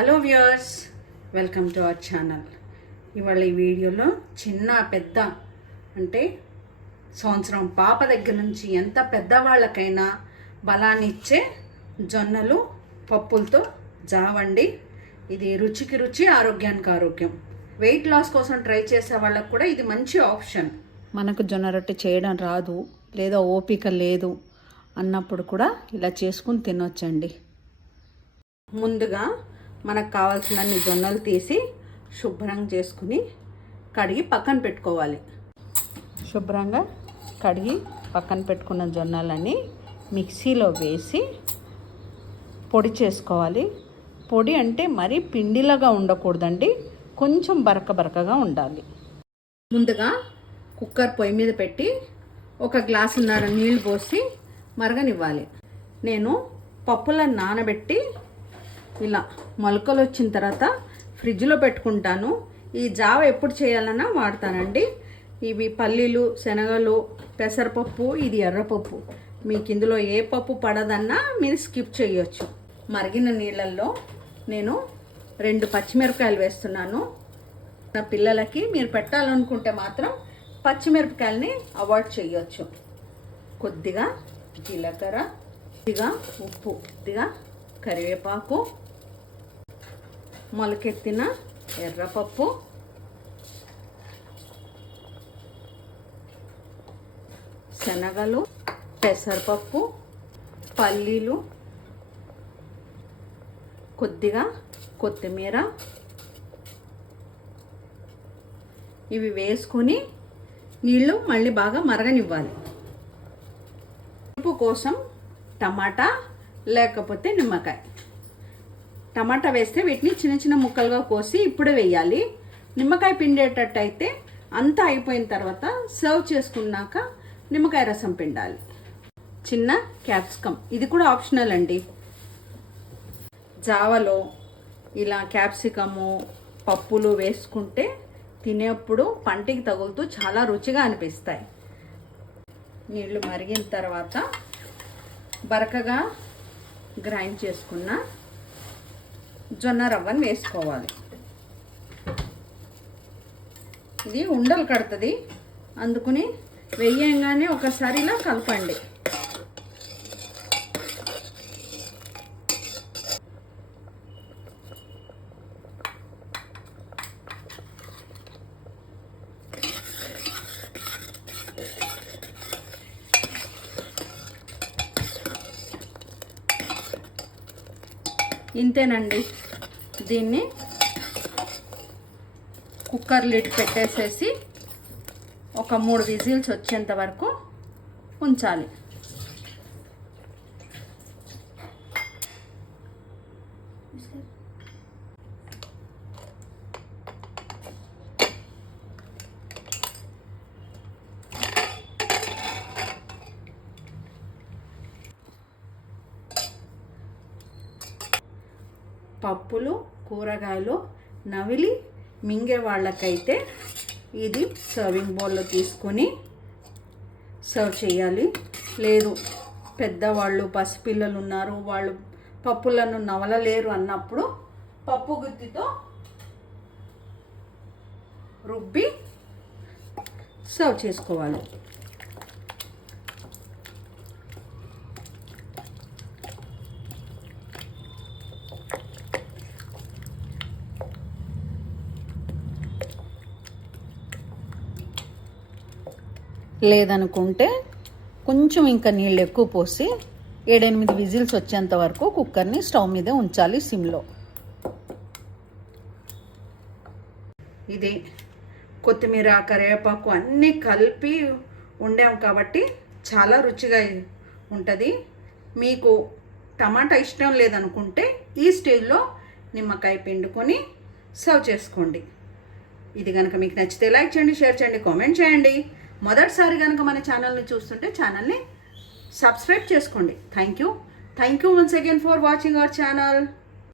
Hello viewers welcome to our channel. ఇవాళ ఈ వీడియోలో చిన్న పెద్ద అంటే సంవత్సరం పాప దగ్గర నుంచి ఎంత పెద్దవాళ్ళకైనా బలాన్ని ఇచ్చే జొన్నలు పప్పులతో జావండి. ఇది రుచికి రుచి ఆరోగ్యానికి ఆరోగ్యం. వెయిట్ లాస్ కోసం ట్రై చేసే వాళ్ళకు కూడా ఇది మంచి ఆప్షన్. మనకు జొన్న రొట్టె చేయడం రాదు లేదా ఓపిక లేదు అన్నప్పుడు కూడా ఇలా చేసుకుని తినొచ్చండి. ముందుగా మనకు కావాల్సినన్ని జొన్నలు తీసి శుభ్రంగా చేసుకుని కడిగి పక్కన పెట్టుకోవాలి. శుభ్రంగా కడిగి పక్కన పెట్టుకున్న జొన్నలని మిక్సీలో వేసి పొడి చేసుకోవాలి. పొడి అంటే మరీ పిండిలాగా ఉండకూడదండి కొంచెం బరక బరకగా ఉండాలి. ముందుగా కుక్కర్ పొయ్యి మీద పెట్టి ఒక గ్లాసున్నర నీళ్ళు పోసి మరగనివ్వాలి. నేను పప్పులను నానబెట్టి ఇలా మొలకలు వచ్చిన తర్వాత ఫ్రిడ్జ్లో పెట్టుకుంటాను. ఈ జావ ఎప్పుడు చేయాలన్నా వాడతానండి. ఇవి పల్లీలు శనగలు పెసరపప్పు ఇది ఎర్రపప్పు. మీకు ఇందులో ఏ పప్పు పడదన్నా మీరు స్కిప్ చేయొచ్చు. మరిగిన నీళ్ళల్లో నేను రెండు పచ్చిమిరపకాయలు వేస్తున్నాను. నా పిల్లలకి మీరు పెట్టాలనుకుంటే మాత్రం పచ్చిమిరపకాయలని అవాయిడ్ చేయొచ్చు. కొద్దిగా జీలకర్ర కొద్దిగా ఉప్పు కొద్దిగా కరివేపాకు మొలకెత్తిన ఎర్రపప్పు. శనగలు పెసరపప్పు పల్లీలు కొద్దిగా కొత్తిమీర. ఇవి వేసుకొని నీళ్ళు మళ్ళీ బాగా మరగనివ్వాలి. ఉప్పు కోసం టమాటా లేకపోతే నిమ్మకాయ. టమాటా వేస్తే వీటిని చిన్న చిన్న ముక్కలుగా కోసి ఇప్పుడే వేయాలి. నిమ్మకాయ పిండేటట్టు అయితే అంతా అయిపోయిన తర్వాత సర్వ్ చేసుకున్నాక నిమ్మకాయ రసం పిండాలి. చిన్న క్యాప్సికమ్. ఇది కూడా ఆప్షనల్ అండి. జావలో ఇలా క్యాప్సికము పప్పులు వేసుకుంటే తినేప్పుడు పంటికి తగులుతూ చాలా రుచిగా అనిపిస్తాయి. నీళ్ళు మరిగిన తర్వాత బరకగా గ్రైండ్ చేసుకున్న జొన్న రవ్వను వేసుకోవాలి. ఇది ఉండలు కడుతుంది. అందుకుని వెయ్యంగానే ఒకసారి ఇలా కలపండి. ఇంతేనండి. దీన్ని కుక్కర్ లిడ్ పెట్టేసేసి ఒక మూడు విజిల్స్ వచ్చేంత వరకు ఉంచాలి. పప్పులు కూరగాయలు నవిలి మింగే వాళ్ళకైతే ఇది సర్వింగ్ బౌల్లో తీసుకొని సర్వ్ చేయాలి. లేదు పెద్దవాళ్ళు పసిపిల్లలు ఉన్నారు వాళ్ళు పప్పులను నవలలేరు అన్నప్పుడు పప్పు గుత్తితో రుబ్బి సర్వ్ చేసుకోవాలి. లేదనుకుంటే కొంచెం ఇంకా నీళ్ళు ఎక్కువ పోసి ఏడెనిమిది విజిల్స్ వచ్చేంత వరకు కుక్కర్ని స్టవ్ మీద ఉంచాలి సిమ్లో. ఇది కొత్తిమీర కరివేపాకు అన్నీ కలిపి ఉండాం కాబట్టి చాలా రుచిగా ఉంటుంది. మీకు టమాటా ఇష్టం లేదనుకుంటే ఈ స్టేజ్లో నిమ్మకాయ పిండుకొని సర్వ్ చేసుకోండి. ఇది కనుక మీకు నచ్చితే లైక్ చేయండి షేర్ చేయండి కామెంట్ చేయండి. మొదటిసారి కనుక మన ఛానల్ని చూస్తుంటే ఛానల్ని సబ్స్క్రైబ్ చేసుకోండి. Thank you thank you once again for watching our channel